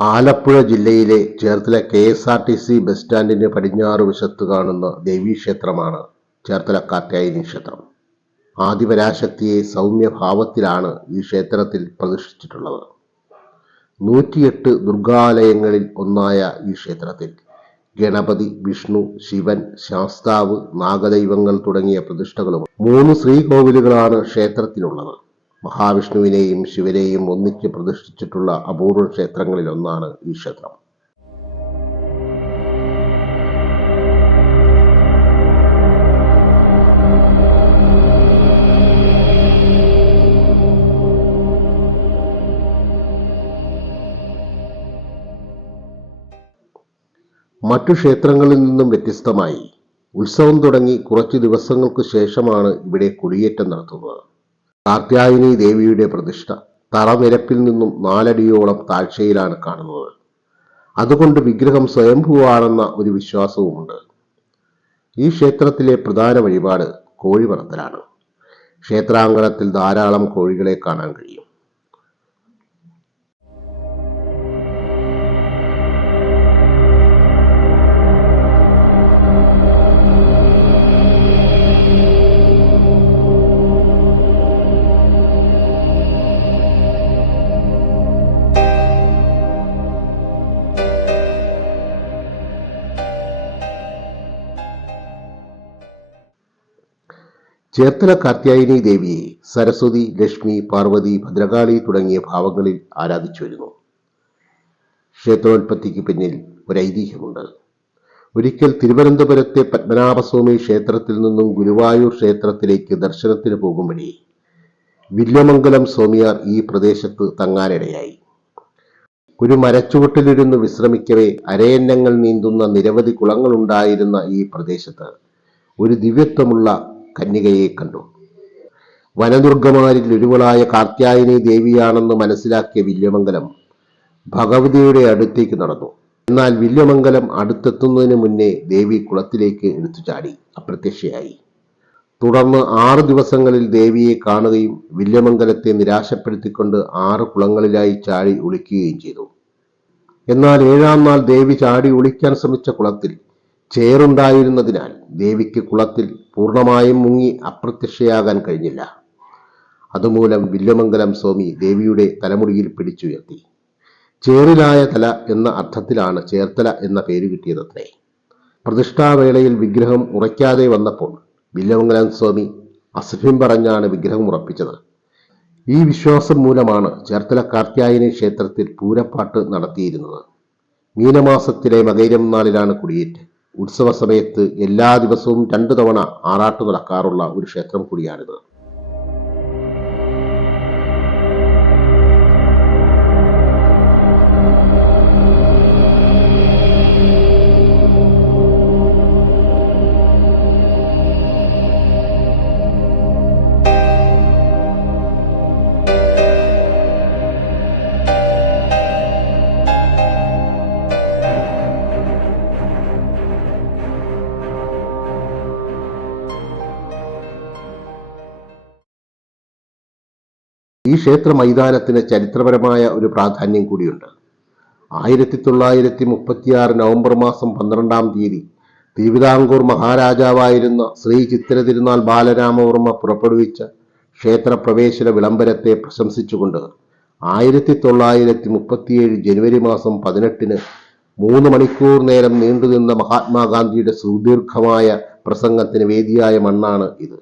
ആലപ്പുഴ ജില്ലയിലെ Cherthala KSRTC bus സ്റ്റാൻഡിന് പടിഞ്ഞാറ് വശത്ത് കാണുന്ന ദേവീക്ഷേത്രമാണ് ചേർത്തല കാർത്യായനി ക്ഷേത്രം. ആദിപരാശക്തിയെ സൗമ്യഭാവത്തിലാണ് ഈ ക്ഷേത്രത്തിൽ പ്രതിഷ്ഠിച്ചിട്ടുള്ളത്. 108 ദുർഗാലയങ്ങളിൽ ഒന്നായ ഈ ക്ഷേത്രത്തിൽ ഗണപതി, വിഷ്ണു, ശിവൻ, ശാസ്താവ്, നാഗദൈവങ്ങൾ തുടങ്ങിയ പ്രതിഷ്ഠകളും 3 ശ്രീകോവിലുകളാണ് ക്ഷേത്രത്തിനുള്ളത്. മഹാവിഷ്ണുവിനെയും ശിവനെയും ഒന്നിച്ച് പ്രതിഷ്ഠിച്ചിട്ടുള്ള അപൂർവ ക്ഷേത്രങ്ങളിലൊന്നാണ് ഈ ക്ഷേത്രം. മറ്റു ക്ഷേത്രങ്ങളിൽ നിന്നും വ്യത്യസ്തമായി ഉത്സവം തുടങ്ങി കുറച്ചു ദിവസങ്ങൾക്ക് ശേഷമാണ് ഇവിടെ കൊടിയേറ്റം നടത്തുന്നത്. കാർത്യായനി ദേവിയുടെ പ്രതിഷ്ഠ തറനിരപ്പിൽ നിന്നും 4 അടിയോളം താഴ്ചയിലാണ് കാണുന്നത്. അതുകൊണ്ട് വിഗ്രഹം സ്വയംഭൂവാണെന്ന ഒരു വിശ്വാസവുമുണ്ട്. ഈ ക്ഷേത്രത്തിലെ പ്രധാന വഴിപാട് കോഴി പറത്തലാണ്. ക്ഷേത്രാങ്കണത്തിൽ ധാരാളം കോഴികളെ കാണാൻ കഴിയും. ചേർത്തല കാർത്യായനി ദേവിയെ സരസ്വതി, ലക്ഷ്മി, പാർവതി, ഭദ്രകാളി തുടങ്ങിയ ഭാവങ്ങളിൽ ആരാധിച്ചു വരുന്നു. ക്ഷേത്രോത്പത്തിക്ക് പിന്നിൽ ഒരു ഐതിഹ്യമുണ്ട്. ഒരിക്കൽ തിരുവനന്തപുരത്തെ പത്മനാഭസ്വാമി ക്ഷേത്രത്തിൽ നിന്നും ഗുരുവായൂർ ക്ഷേത്രത്തിലേക്ക് ദർശനത്തിന് പോകും വഴി വില്വമംഗലം സ്വാമിയാർ ഈ പ്രദേശത്ത് തങ്ങാനിടയായി. ഒരു മരച്ചുവട്ടിലിരുന്ന് വിശ്രമിക്കവേ അരയന്നങ്ങൾ നീന്തുന്ന നിരവധി കുളങ്ങളുണ്ടായിരുന്ന ഈ പ്രദേശത്ത് ഒരു ദിവ്യത്വമുള്ള കന്യകയെ കണ്ടു. വനദുർഗമാരിൽ ഒരുവളായ കാർത്യായനി ദേവിയാണെന്ന് മനസ്സിലാക്കിയ വില്വമംഗലം ഭഗവതിയുടെ അടുത്തേക്ക് നടന്നു. എന്നാൽ വില്വമംഗലം അടുത്തെത്തുന്നതിന് മുന്നേ ദേവി കുളത്തിലേക്ക് എടുത്തു ചാടി അപ്രത്യക്ഷയായി. തുടർന്ന് 6 ദിവസങ്ങളിൽ ദേവിയെ കാണുകയും വില്വമംഗലത്തെ നിരാശപ്പെടുത്തിക്കൊണ്ട് 6 കുളങ്ങളിലായി ചാടി ഒളിക്കുകയും ചെയ്തു. എന്നാൽ 7-ാം നാൾ ദേവി ചാടി ഒളിക്കാൻ ശ്രമിച്ച കുളത്തിൽ ചേറുണ്ടായിരുന്നതിനാൽ ദേവിക്ക് കുളത്തിൽ പൂർണ്ണമായും മുങ്ങി അപ്രത്യക്ഷയാകാൻ കഴിഞ്ഞില്ല. അതുമൂലം വില്വമംഗലം സ്വാമി ദേവിയുടെ തലമുടിയിൽ പിടിച്ചുയർത്തി. ചേറിലായ തല എന്ന അർത്ഥത്തിലാണ് ചേർത്തല എന്ന പേര് കിട്ടിയതത്രേ. പ്രതിഷ്ഠാവേളയിൽ വിഗ്രഹം ഉറയ്ക്കാതെ വന്നപ്പോൾ വില്വമംഗലം സ്വാമി അസഭ്യം പറഞ്ഞാണ് വിഗ്രഹം ഉറപ്പിച്ചത്. ഈ വിശ്വാസം മൂലമാണ് ചേർത്തല കാർത്യായനി ക്ഷേത്രത്തിൽ പൂരപ്പാട്ട് നടത്തിയിരുന്നത്. മീനമാസത്തിലെ മകയിരം നാളിലാണ് കൊടിയേറ്റ്. ഉത്സവ സമയത്ത് എല്ലാ ദിവസവും 2 തവണ ആറാട്ട് നടക്കാറുള്ള ഒരു ക്ഷേത്രം കൂടിയാണിത്. ഈ ക്ഷേത്ര മൈതാനത്തിന് ചരിത്രപരമായ ഒരു പ്രാധാന്യം കൂടിയുണ്ട്. 1936 നവംബർ മാസം 12-ാം തീയതി തിരുവിതാംകൂർ മഹാരാജാവായിരുന്ന ശ്രീ ചിത്തിര തിരുനാൾ ബാലരാമവർമ്മ പുറപ്പെടുവിച്ച ക്ഷേത്രപ്രവേശന വിളംബരത്തെ പ്രശംസിച്ചുകൊണ്ട് 1937 ജനുവരി മാസം 18-ന് 3 മണിക്കൂർ നേരം നീണ്ടുനിന്ന മഹാത്മാഗാന്ധിയുടെ സുദീർഘമായ പ്രസംഗത്തിന് വേദിയായ മണ്ണാണ് ഇത്.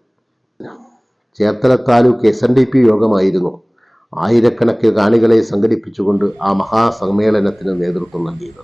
ചേർത്തല താലൂക്ക് SNDP യോഗമായിരുന്നു ആയിരക്കണക്കിന് കാണികളെ സംഘടിപ്പിച്ചുകൊണ്ട് ആ മഹാസമ്മേളനത്തിന് നേതൃത്വം നൽകിയത്.